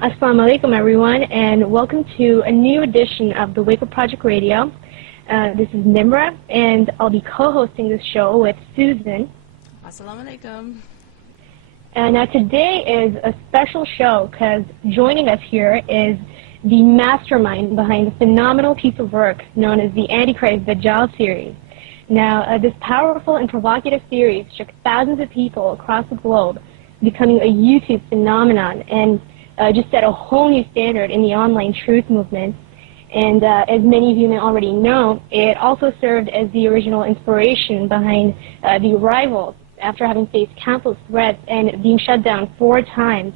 Assalamu alaikum, everyone, and welcome to a new edition of the Wake Up Project Radio. This is Nimra, and I'll be co-hosting this show with Susan. Assalamu alaikum. Now today is a special show because joining us here is the mastermind behind the phenomenal piece of work known as the Antichrist Dajjal series. Now, this powerful and provocative series shook thousands of people across the globe, becoming a YouTube phenomenon, and just set a whole new standard in the online truth movement. And as many of you may already know, it also served as the original inspiration behind the arrivals after having faced countless threats and being shut down 4 times.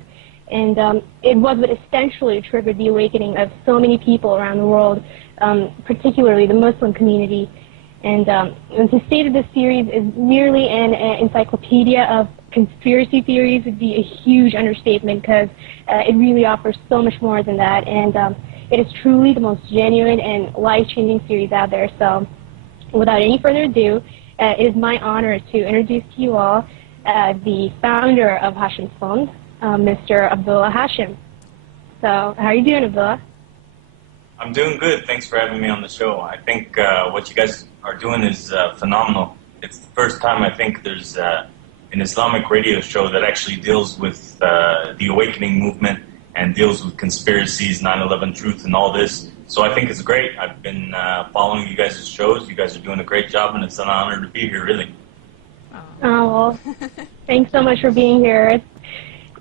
And it was what essentially triggered the awakening of so many people around the world, particularly the Muslim community. And to say that this series is merely an encyclopedia of conspiracy theories would be a huge understatement, because it really offers so much more than that. And it is truly the most genuine and life-changing series out there. So without any further ado, it is my honor to introduce to you all the founder of Hashems Films, Mr. Abdullah Hashem. So how are you doing, Abdullah? I'm doing good. Thanks for having me on the show. I think what you guys are doing is phenomenal. It's the first time I think there's an Islamic radio show that actually deals with the awakening movement and deals with conspiracies, 9/11 truth, and all this. So I think it's great. I've been following you guys' shows. You guys are doing a great job, and it's an honor to be here, really. Oh, well, thanks so much for being here.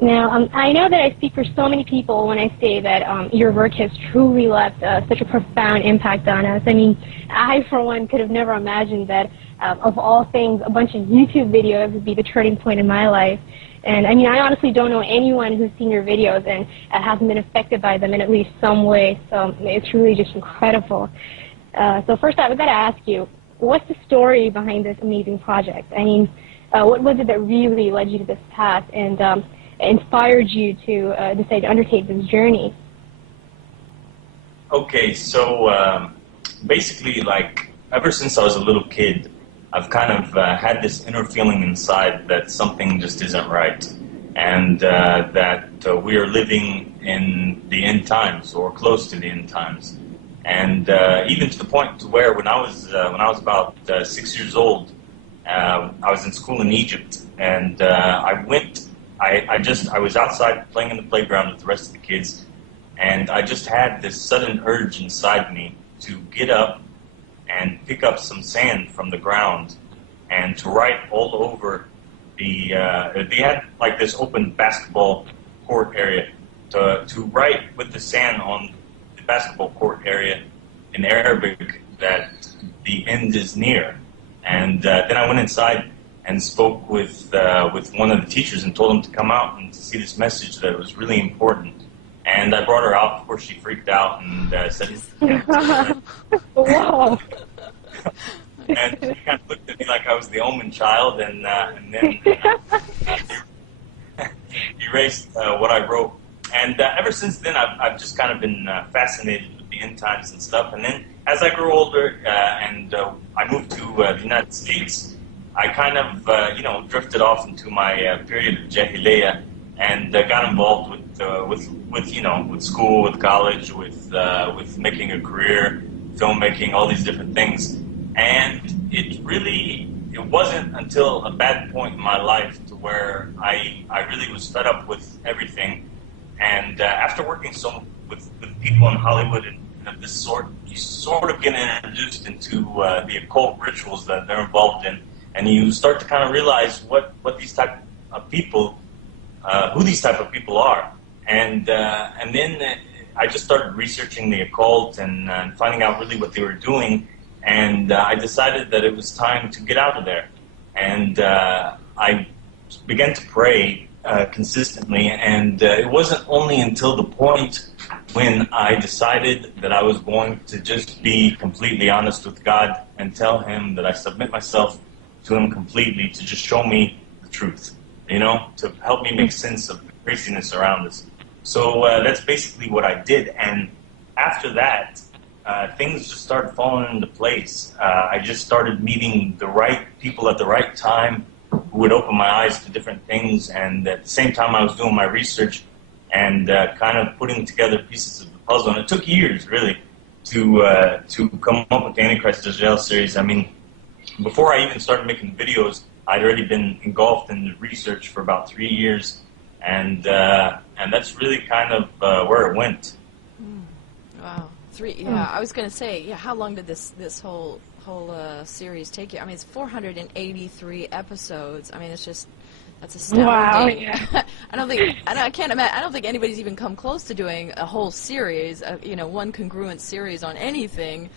Now, I know that I speak for so many people when I say that your work has truly left such a profound impact on us. I mean, I, for one, could have never imagined that, of all things, a bunch of YouTube videos would be the turning point in my life. And, I mean, I honestly don't know anyone who's seen your videos and hasn't been affected by them in at least some way. So it's really just incredible. So first off, I've got to ask you, what's the story behind this amazing project? I mean, what was it that really led you to this path and inspired you to decide to undertake this journey? Okay, so basically, like, ever since I was a little kid, I've kind of had this inner feeling inside that something just isn't right, and that we are living in the end times, or close to the end times. And even to the point to where when I was about 6 years old, I was in school in Egypt, and I was outside playing in the playground with the rest of the kids, and I just had this sudden urge inside me to get up and pick up some sand from the ground and to write all over they had like this open basketball court area, to write with the sand on the basketball court area in Arabic that the end is near. And then I went inside and spoke with one of the teachers and told him to come out and to see this message that was really important. And I brought her out. Of course, she freaked out and said, Wow. And she kind of looked at me like I was the omen child, and then erased what I wrote. And ever since then, I've just kind of been fascinated with the end times and stuff. And then as I grew older and I moved to the United States, I kind of, drifted off into my period of jahiliyyah and got involved with school, with college, with making a career, filmmaking, all these different things. And it wasn't until a bad point in my life to where I really was fed up with everything. And after working with people in Hollywood and of this sort, you sort of get introduced into the occult rituals that they're involved in. And you start to kind of realize what these type of people, who these type of people are, and then I just started researching the occult and finding out really what they were doing, and I decided that it was time to get out of there, and I began to pray consistently, and it wasn't only until the point when I decided that I was going to just be completely honest with God and tell Him that I submit myself to Him completely, to just show me the truth, to help me make sense of the craziness around us. So that's basically what I did. And after that, things just started falling into place. I just started meeting the right people at the right time who would open my eyes to different things. And at the same time I was doing my research and kind of putting together pieces of the puzzle. And it took years, really, to come up with the Antichrist Dajjal series. I mean, before I even started making videos, I'd already been engulfed in the research for about 3 years, and that's really kind of where it went. Wow, yeah, I was going to say, yeah. How long did this whole series take you? I mean, it's 483 episodes. I mean, that's astounding. Wow, yeah. I can't imagine. I don't think anybody's even come close to doing a whole series, one congruent series on anything.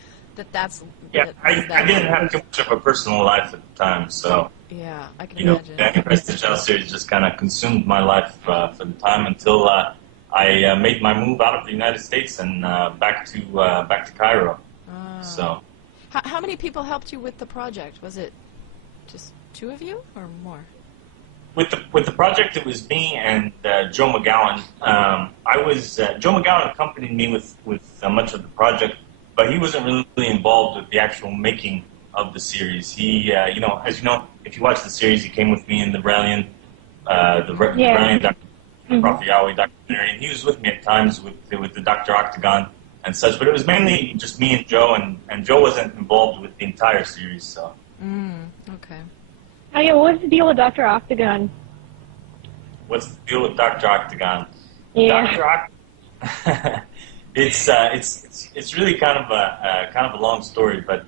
Yeah, I didn't have too much of a personal life at the time, so. Yeah, I can imagine. The Antichrist Dajjal series just kind of consumed my life for the time until I made my move out of the United States and back to Cairo. So. How many people helped you with the project? Was it just 2 of you or more? With the project, it was me and Joe McGowan. Joe McGowan accompanied me with much of the project, but he wasn't really involved with the actual making of the series. He, as you know, if you watch the series, he came with me in the Reptilian Prophet Yahweh documentary, and he was with me at times with the Dr. Octagon and such. But it was mainly just me and Joe, and Joe wasn't involved with the entire series. So. Okay. Oh yeah, what's the deal with Dr. Octagon? What's the deal with Dr. Octagon? Yeah. Dr. Octagon. It's really kind of a long story, but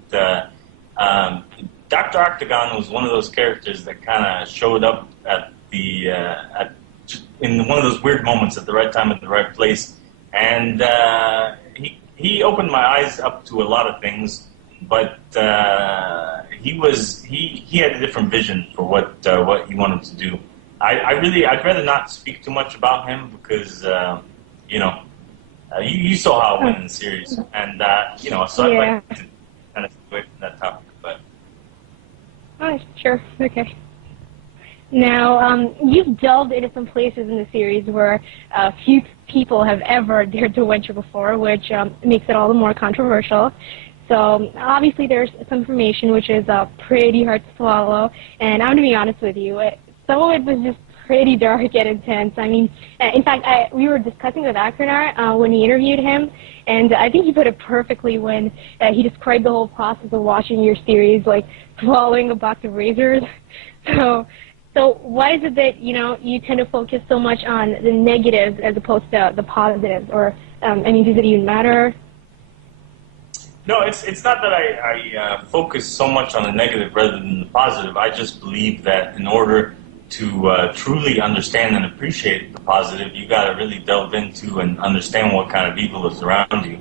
Dr. Octagon was one of those characters that kind of showed up in one of those weird moments at the right time at the right place, and he opened my eyes up to a lot of things, but he had a different vision for what he wanted to do. I'd rather not speak too much about him because you saw how it went in the series, and so I'd like to kind of stay away from that topic. But sure, okay. Now, you've delved into some places in the series where few people have ever dared to venture before, which makes it all the more controversial. So obviously there's some information which is pretty hard to swallow, and I'm going to be honest with you, some of it was just pretty dark and intense. I mean, in fact, we were discussing with Akranar when we interviewed him, and I think he put it perfectly when he described the whole process of watching your series like swallowing a box of razors. So why is it that, you tend to focus so much on the negatives as opposed to the positives? Or, does it even matter? No, it's not that I focus so much on the negative rather than the positive. I just believe that in order to truly understand and appreciate the positive, you got to really delve into and understand what kind of evil is around you.